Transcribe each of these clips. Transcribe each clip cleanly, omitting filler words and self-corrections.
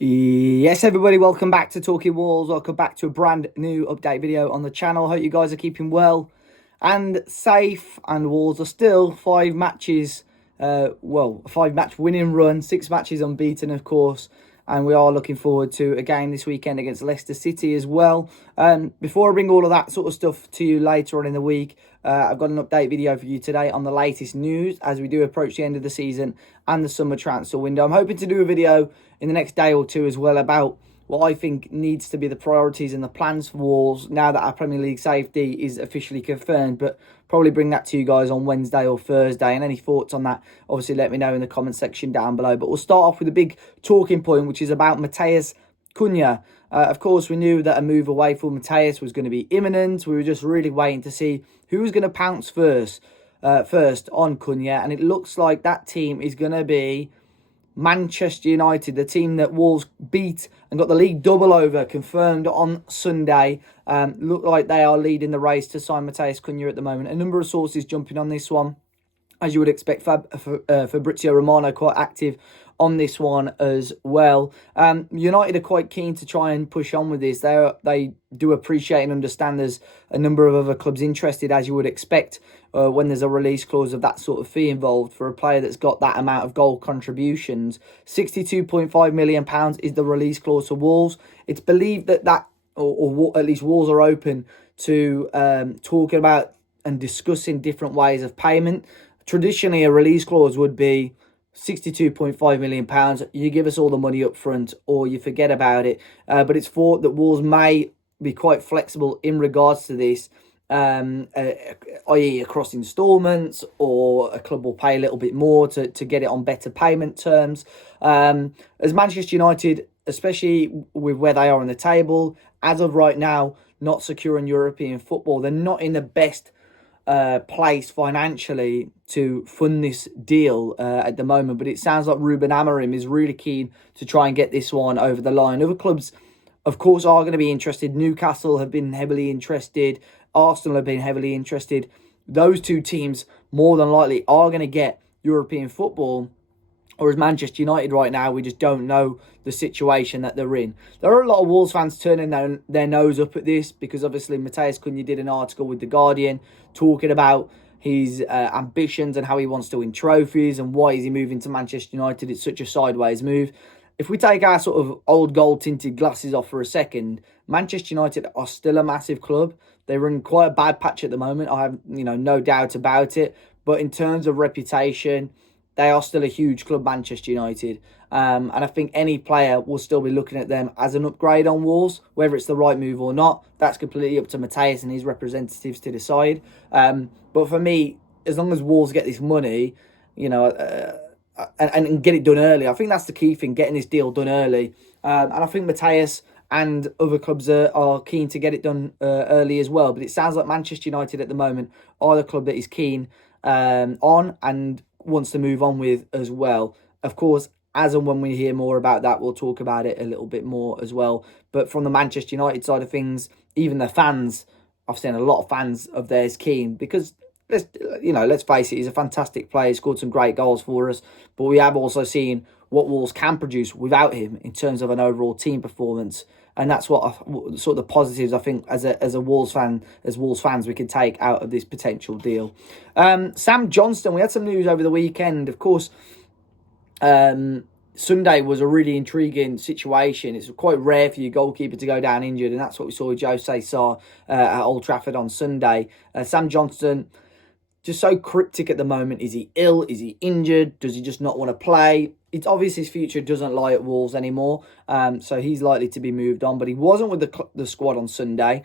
Yes, everybody, welcome back to Talking Wolves. Welcome back to a brand new update video on the channel. Hope you guys are keeping well and safe. And Wolves are still 5 matches, 5-match winning run, 6 matches unbeaten, of course. And we are looking forward to a game this weekend against Leicester City as well. Before I bring all of that sort of stuff to you later on in the week, I've got an update video for you today on the latest news as we do approach the end of the season and the summer transfer window. I'm hoping to do a video in the next day or two as well about what I think needs to be the priorities and the plans for Wolves now that our Premier League safety is officially confirmed. But probably bring that to you guys on Wednesday or Thursday. And any thoughts on that, obviously let me know in the comment section down below. But we'll start off with a big talking point, which is about Matheus Cunha. Of course, we knew that a move away from Matheus was going to be imminent. We were just really waiting to see who was going to pounce first on Cunha. And it looks like that team is going to be Manchester United, the team that Wolves beat and got the league double over, confirmed on Sunday. Look like they are leading the race to sign Matheus Cunha at the moment. A number of sources jumping on this one. As you would expect, Fabrizio Romano quite active on this one as well. United are quite keen to try and push on with this. They do appreciate and understand there's a number of other clubs interested, as you would expect, when there's a release clause of that sort of fee involved for a player that's got that amount of goal contributions. £62.5 million is the release clause for Wolves. It's believed that or at least Wolves are open to talking about and discussing different ways of payment. Traditionally, a release clause would be £62.5 million. You give us all the money up front or you forget about it. But it's thought that Wolves may be quite flexible in regards to this, i.e. across instalments, or a club will pay a little bit more to get it on better payment terms. As Manchester United, especially with where they are on the table, as of right now, not secure in European football, they're not in the best place financially to fund this deal at the moment. But it sounds like Ruben Amorim is really keen to try and get this one over the line. Other clubs, of course, are going to be interested. Newcastle have been heavily interested. Arsenal have been heavily interested. Those two teams more than likely are going to get European football. Or as Manchester United right now, we just don't know the situation that they're in. There are a lot of Wolves fans turning their nose up at this because obviously Matheus Cunha did an article with The Guardian talking about his ambitions and how he wants to win trophies and why is he moving to Manchester United. It's such a sideways move. If we take our sort of old gold-tinted glasses off for a second, Manchester United are still a massive club. They're in quite a bad patch at the moment. I have no doubt about it. But in terms of reputation, they are still a huge club, Manchester United. And I think any player will still be looking at them as an upgrade on Wolves. Whether it's the right move or not, that's completely up to Matheus and his representatives to decide. But for me, as long as Wolves get this money, and get it done early, I think that's the key thing, getting this deal done early. And I think Matheus and other clubs are keen to get it done early as well. But it sounds like Manchester United at the moment are the club that is keen on and wants to move on with as well. Of course, as and when we hear more about that, we'll talk about it a little bit more as well. But from the Manchester United side of things, even the fans, I've seen a lot of fans of theirs keen because let's face it, he's a fantastic player. He scored some great goals for us, but we have also seen what Wolves can produce without him in terms of an overall team performance. And that's what sort of the positives I think as a Wolves fan, as Wolves fans, we can take out of this potential deal. Sam Johnstone, we had some news over the weekend. Of course, Sunday was a really intriguing situation. It's quite rare for your goalkeeper to go down injured, and that's what we saw with Jose Sarr at Old Trafford on Sunday. Sam Johnstone, just so cryptic at the moment. Is he ill? Is he injured? Does he just not want to play? It's obvious his future doesn't lie at Wolves anymore, so he's likely to be moved on. But he wasn't with the squad on Sunday,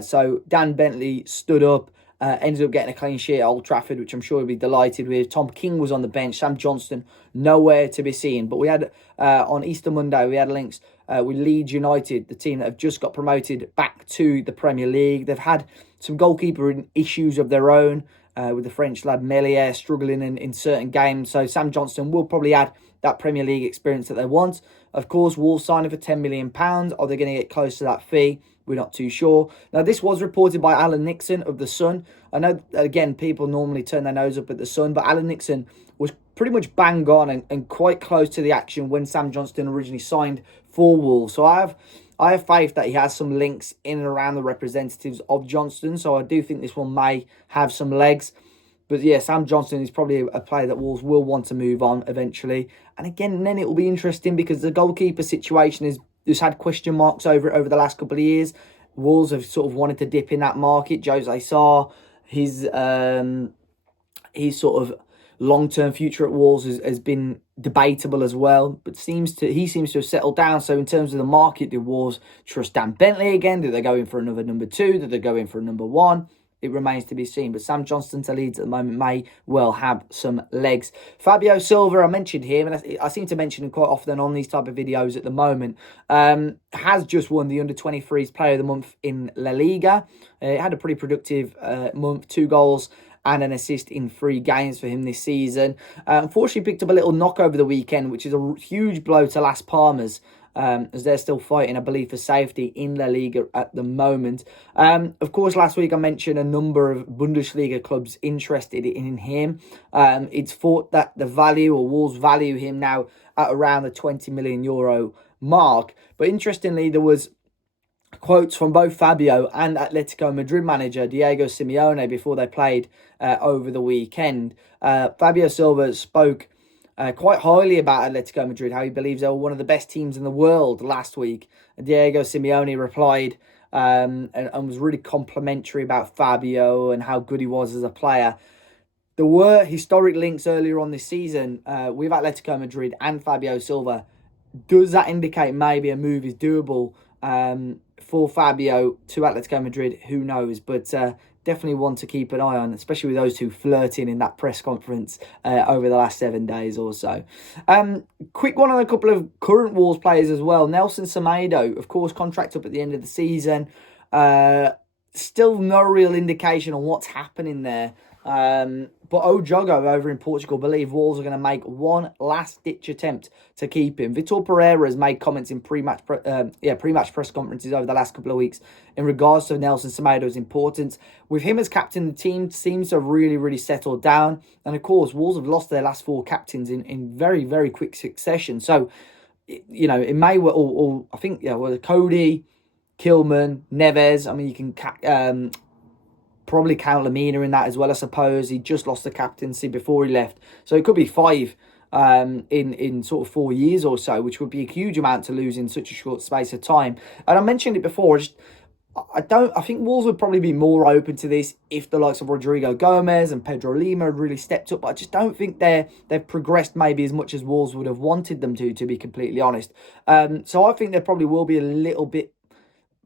so Dan Bentley stood up, ended up getting a clean sheet at Old Trafford, which I'm sure he'll be delighted with. Tom King was on the bench. Sam Johnstone, nowhere to be seen. But we had, on Easter Monday, we had links with Leeds United, the team that have just got promoted back to the Premier League. They've had some goalkeeper issues of their own, with the French lad Melier struggling in certain games. So Sam Johnstone will probably add that Premier League experience that they want. Of course, Wolves signing for £10 million. Are they going to get close to that fee? We're not too sure. Now, this was reported by Alan Nixon of The Sun. I know, again, people normally turn their nose up at The Sun, but Alan Nixon was pretty much bang on and quite close to the action when Sam Johnstone originally signed for Wolves. So I have faith that he has some links in and around the representatives of Johnstone. So I do think this one may have some legs. But yeah, Sam Johnstone is probably a player that Wolves will want to move on eventually. And again, then it will be interesting because the goalkeeper situation has had question marks over it over the last couple of years. Wolves have sort of wanted to dip in that market. Jose Sarr, his sort of long-term future at Wolves has been debatable as well, but he seems to have settled down. So in terms of the market, do Wolves trust Dan Bentley again? Do they go in for another number 2? Do they go in for a number 1? It remains to be seen. But Sam Johnstone to Leeds at the moment may well have some legs. Fabio Silva, I mentioned him, and I seem to mention him quite often on these type of videos at the moment, has just won the Under-23s Player of the Month in La Liga. Had a pretty productive month, 2 goals and an assist in 3 games for him this season. Unfortunately, picked up a little knock over the weekend, which is a huge blow to Las Palmas, as they're still fighting, I believe, for safety in La Liga at the moment. Of course, last week I mentioned a number of Bundesliga clubs interested in him. It's thought that the value, or Wolves value him now at around the €20 million mark. But interestingly, there was quotes from both Fabio and Atletico Madrid manager Diego Simeone before they played over the weekend. Fabio Silva spoke quite highly about Atletico Madrid, how he believes they were one of the best teams in the world last week. Diego Simeone replied and was really complimentary about Fabio and how good he was as a player. There were historic links earlier on this season with Atletico Madrid and Fabio Silva. Does that indicate maybe a move is doable for Fabio to Atletico Madrid? Who knows? But definitely one to keep an eye on, especially with those two flirting in that press conference over the last 7 days or so. Quick one on a couple of current Wolves players as well. Nelson Semido, of course, contract up at the end of the season. Still no real indication on what's happening there. But Ojogo over in Portugal believe Wolves are going to make one last-ditch attempt to keep him. Vitor Pereira has made comments in pre-match press conferences over the last couple of weeks in regards to Nelson Semedo's importance. With him as captain, the team seems to have really, really settled down. And of course, Wolves have lost their last 4 captains in very, very quick succession. So, you know, it may well, or I think, Cody, Kilman, Neves. I mean, you can probably count Lamina in that as well, I suppose. He just lost the captaincy before he left. So it could be 5 in sort of 4 years or so, which would be a huge amount to lose in such a short space of time. And I mentioned it before, I think Wolves would probably be more open to this if the likes of Rodrigo Gomez and Pedro Lima had really stepped up. But I just don't think they've progressed maybe as much as Wolves would have wanted them to be completely honest. So I think there probably will be a little bit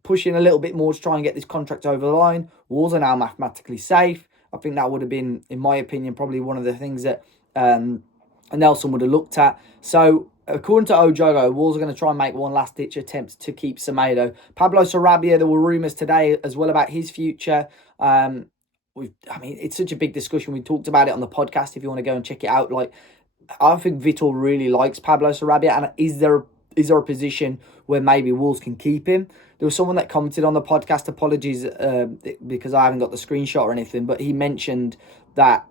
pushing a little bit more to try and get this contract over the line. Wolves are now mathematically safe. I think that would have been, in my opinion, probably one of the things that Nelson would have looked at. So, according to Ojogo, Wolves are going to try and make one last-ditch attempt to keep Semido. Pablo Sarabia, there were rumours today as well about his future. It's such a big discussion. We talked about it on the podcast if you want to go and check it out. I think Vitor really likes Pablo Sarabia, and is there a position where maybe Wolves can keep him? There was someone that commented on the podcast, apologies because I haven't got the screenshot or anything, but he mentioned that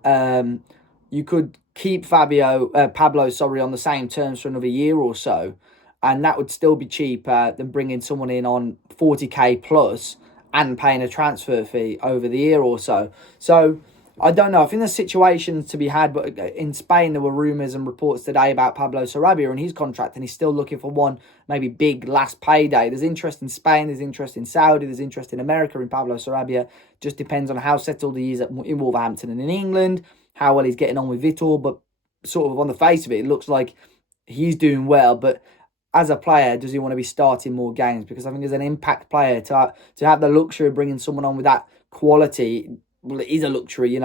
you could keep Pablo, on the same terms for another year or so, and that would still be cheaper than bringing someone in on 40k plus and paying a transfer fee over the year or so. So I don't know. I think there's situations to be had, but in Spain there were rumours and reports today about Pablo Sarabia and his contract, and he's still looking for one maybe big last payday. There's interest in Spain, there's interest in Saudi, there's interest in America in Pablo Sarabia. Just depends on how settled he is in Wolverhampton and in England, how well he's getting on with Vitor. But sort of on the face of it, it looks like he's doing well. But as a player, does he want to be starting more games? Because I think as an impact player, to have the luxury of bringing someone on with that quality, well, it is a luxury,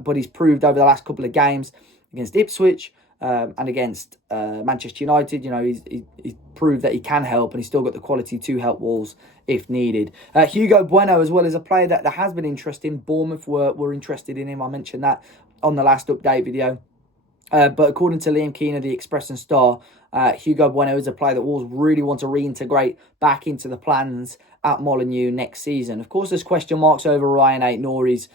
but he's proved over the last couple of games against Ipswich and against Manchester United, he's proved that he can help, and he's still got the quality to help Wolves if needed. Hugo Bueno as well is a player that there has been interest in. Bournemouth were interested in him. I mentioned that on the last update video. But according to Liam Keane of the Express and Star, Hugo Bueno is a player that Wolves really want to reintegrate back into the plans at Molineux next season. Of course, there's question marks over Ryan Aït-Nouri's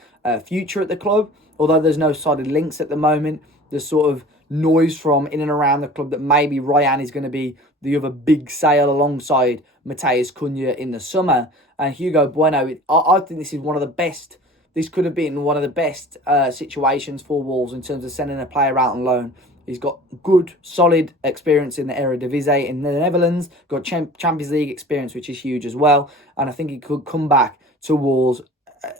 future at the club. Although there's no solid links at the moment, there's sort of noise from in and around the club that maybe Ryan is going to be the other big sale alongside Matheus Cunha in the summer. And Hugo Bueno, I think this is one of the best. This could have been one of the best situations for Wolves in terms of sending a player out on loan. He's got good, solid experience in the Eredivisie in the Netherlands. Got Champions League experience, which is huge as well. And I think he could come back to Wolves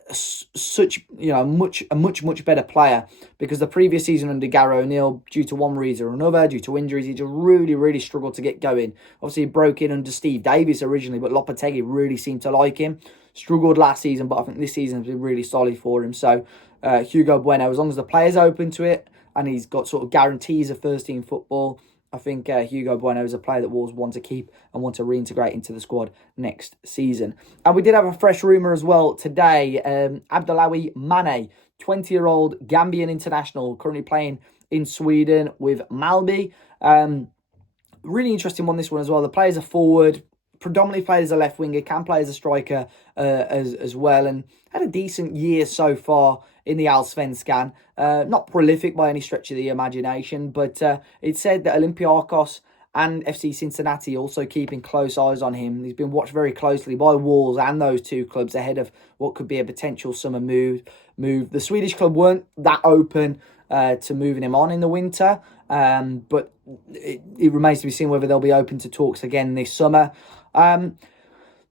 a much better player, because the previous season under Gary O'Neill, due to one reason or another, due to injuries, he just really struggled to get going. Obviously, he broke in under Steve Davis originally, but Lopetegui really seemed to like him. Struggled last season, but I think this season has been really solid for him. So Hugo Bueno, as long as the player's open to it and he's got sort of guarantees of first team football, I think Hugo Bueno is a player that Wolves want to keep and want to reintegrate into the squad next season. And we did have a fresh rumour as well today. Abdullah Manet, 20-year-old Gambian international, currently playing in Sweden with Malby. Really interesting one, this one as well. The player's a forward, predominantly played as a left winger, can play as a striker as well, and had a decent year so far in the Allsvenskan. Not prolific by any stretch of the imagination, but it said that Olympiacos and FC Cincinnati also keeping close eyes on him. He's been watched very closely by Wolves and those two clubs ahead of what could be a potential summer move. The Swedish club weren't that open to moving him on in the winter, but it remains to be seen whether they'll be open to talks again this summer.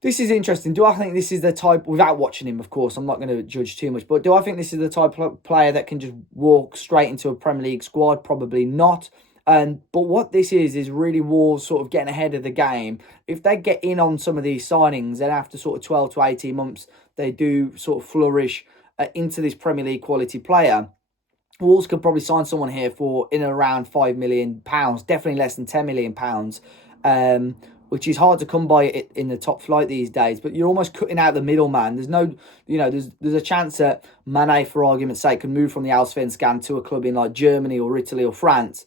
This is interesting. Do I think this is the type, without watching him, of course, I'm not going to judge too much, but do I think this is the type of player that can just walk straight into a Premier League squad? Probably not. But what this is really Wolves sort of getting ahead of the game. If they get in on some of these signings, then after sort of 12 to 18 months, they do sort of flourish into this Premier League quality player. Wolves could probably sign someone here for in and around £5 million, definitely less than £10 million, which is hard to come by in the top flight these days. But you're almost cutting out the middleman. There's no, there's a chance that Manet, for argument's sake, can move from the Allsvenskan to a club in like Germany or Italy or France,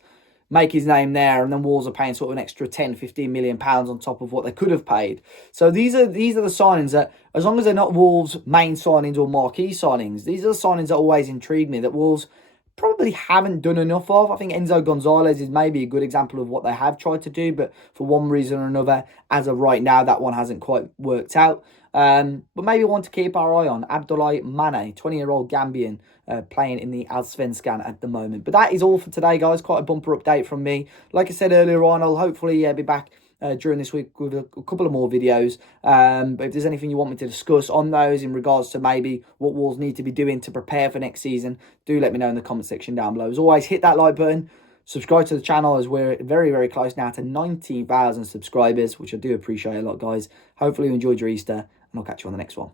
make his name there, and then Wolves are paying sort of an extra 10, 15 million pounds on top of what they could have paid. So these are the signings that, as long as they're not Wolves' main signings or marquee signings, these are the signings that always intrigue me, that Wolves probably haven't done enough of. I think Enzo Gonzalez is maybe a good example of what they have tried to do, but for one reason or another, as of right now, that one hasn't quite worked out. But maybe one to keep our eye on, Abdullah Manet, 20-year-old Gambian, playing in the Allsvenskan at the moment. But that is all for today, guys. Quite a bumper update from me. Like I said earlier on, I'll hopefully be back during this week with a couple of more videos. But if there's anything you want me to discuss on those in regards to maybe what Wolves need to be doing to prepare for next season, do let me know in the comment section down below. As always, hit that like button, subscribe to the channel, as we're very close now to 19,000 subscribers, which I do appreciate a lot, guys. Hopefully you enjoyed your Easter, and I'll catch you on the next one.